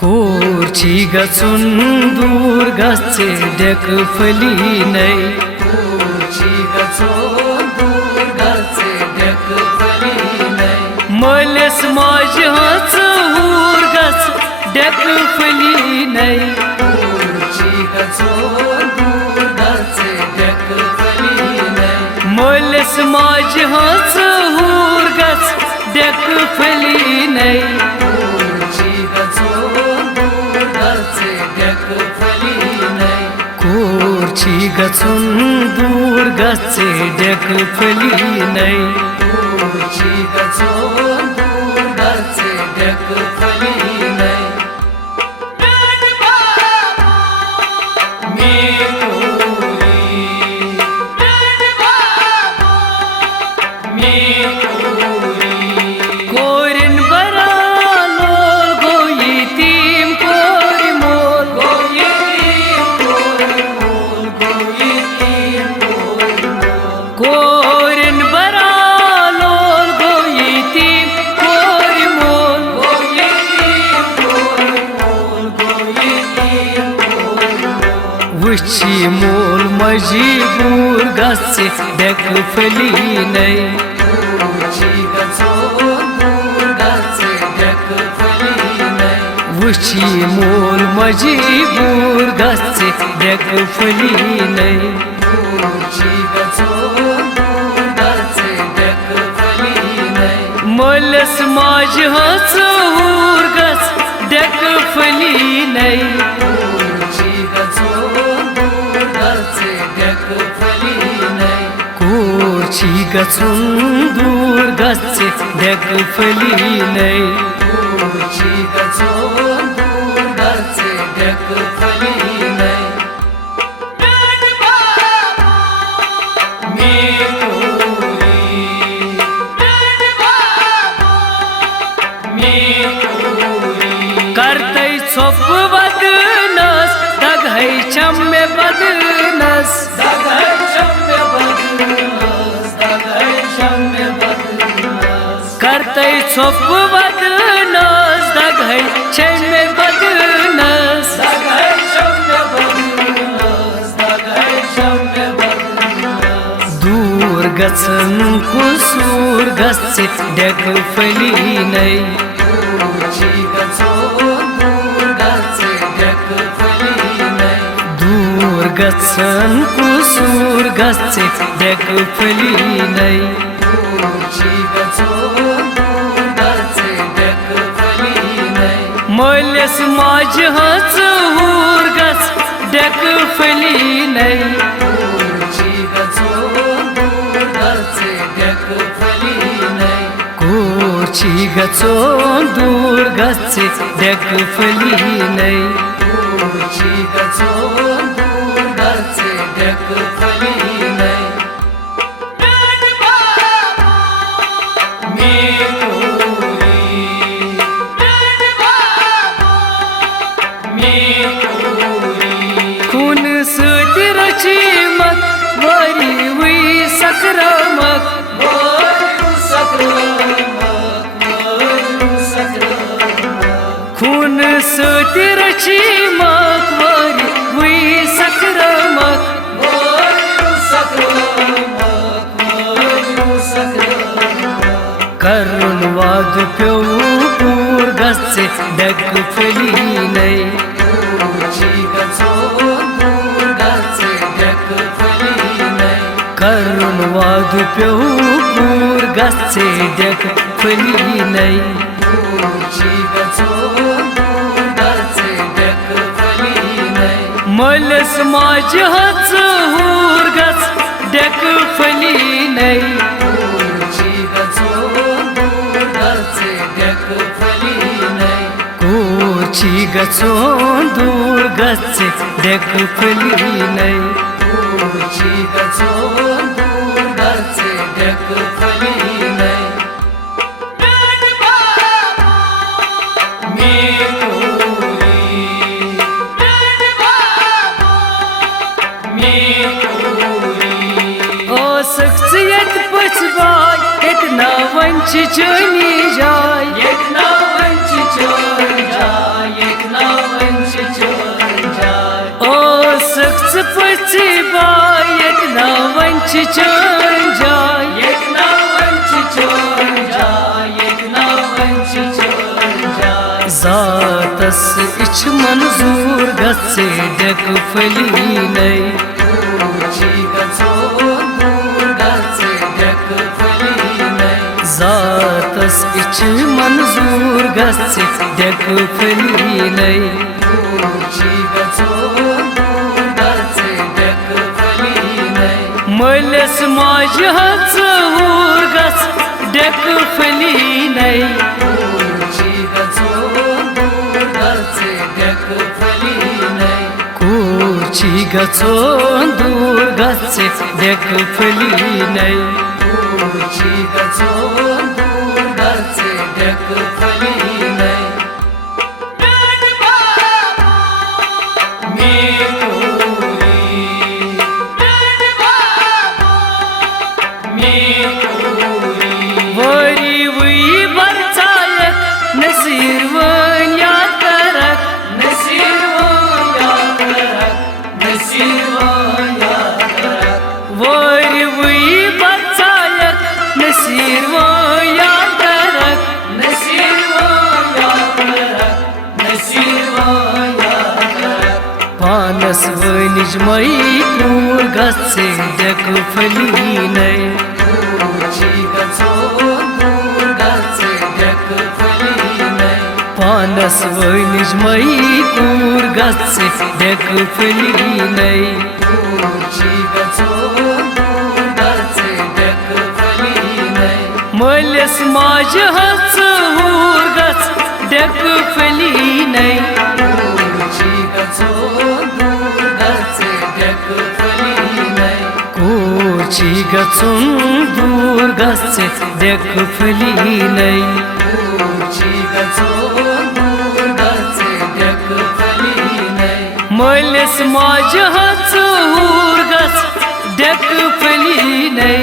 core छी गछुन दूर गछे deck फलिनै core छी गछुन दूर गछे डेक फलिनै मलेस माज हस हूर गछ डेक फलिनै कोर छी गछुन दूर गछे डेक फलिनै मलेस माज हस हूर गछ डेक फलिनै कोर छी गछुन दूर गछे डेक फलिनै कोर छी गछुन दूर गछे डेक फलिनै वुची मोल मजबूर गछे डेक फलिनै वुची मोल मजबूर गछे डेक फलिनै मलेस माज हस हूर गछ डेक फलिनै कोर छी गछुन दूर गछे डेक फलिनै कोर छी गछुन दूर गछे डेक फलिनै करतै छोप बदनस दगै चम्मे बदनस करतै छोप बदनस दगै चम्मे बदनस दूर गछन कुसूर गछे डेक फलिनै दूर गछन कुसूर गछे डेक फलिनै मलेस माज हस हूर गछ डेक फलिनै कोर छी गछुन दूर गछे डेक फलिनै खून सती रचिमक वरी हुई सक्रामक खून सती रचिमक वरी हुई सक्रामक करुण वाद प्योर गछे डेक फलिनै करुण वाद प्योर गछे डेक फलिनै मलेस माज हस हूर गछ डेक फलिनै कोर छी गछुन दूर गछे डेक फलिनै शख्सियत पछवाय इतना वंश चली जाए, इतना वंश चल जाए, इतना वंची चोन जाय येतना वंची चोन जाय येतना वंची चोन जाय जातस इच मंजूर गसे डेक फली नै ऊंची गचोन दूर गसे डेक फली नै जातस इच मंजूर गसे डेक फली नै ऊंची गचोन दूर गसे डेक फली नै मलस माज हूर गस डेक फली नै ऊंची गचोन दूर गसे डेक फली नै कूची गचोन दूर गसे डेक फली नै ऊंची गचोन दूर गसे डेक फली नै वरी वही बरसायक नसीर वन याद करक नसीर वन याद करक नसीर वन याद करक वरी वही बरसायक नसीर वन याद करक नसीर वन याद करक नसीर वन याद करक पानस वनिज मई कूर गसे डेक फली नै ऊंची गचोन दूर गसे डेक फली नै पानस वनिज मई कूर गसे डेक फली नै ऊंची गचोन दूर गसे डेक फली नै मलस माज हूर गस डेक फली नै ऊंची गचोन दूर गसे डेक फली नै कूची गचोन दूर गसे डेक फली नै ऊंची गचोन दूर गसे डेक फली नै मलस माज हूर गस डेक फली नै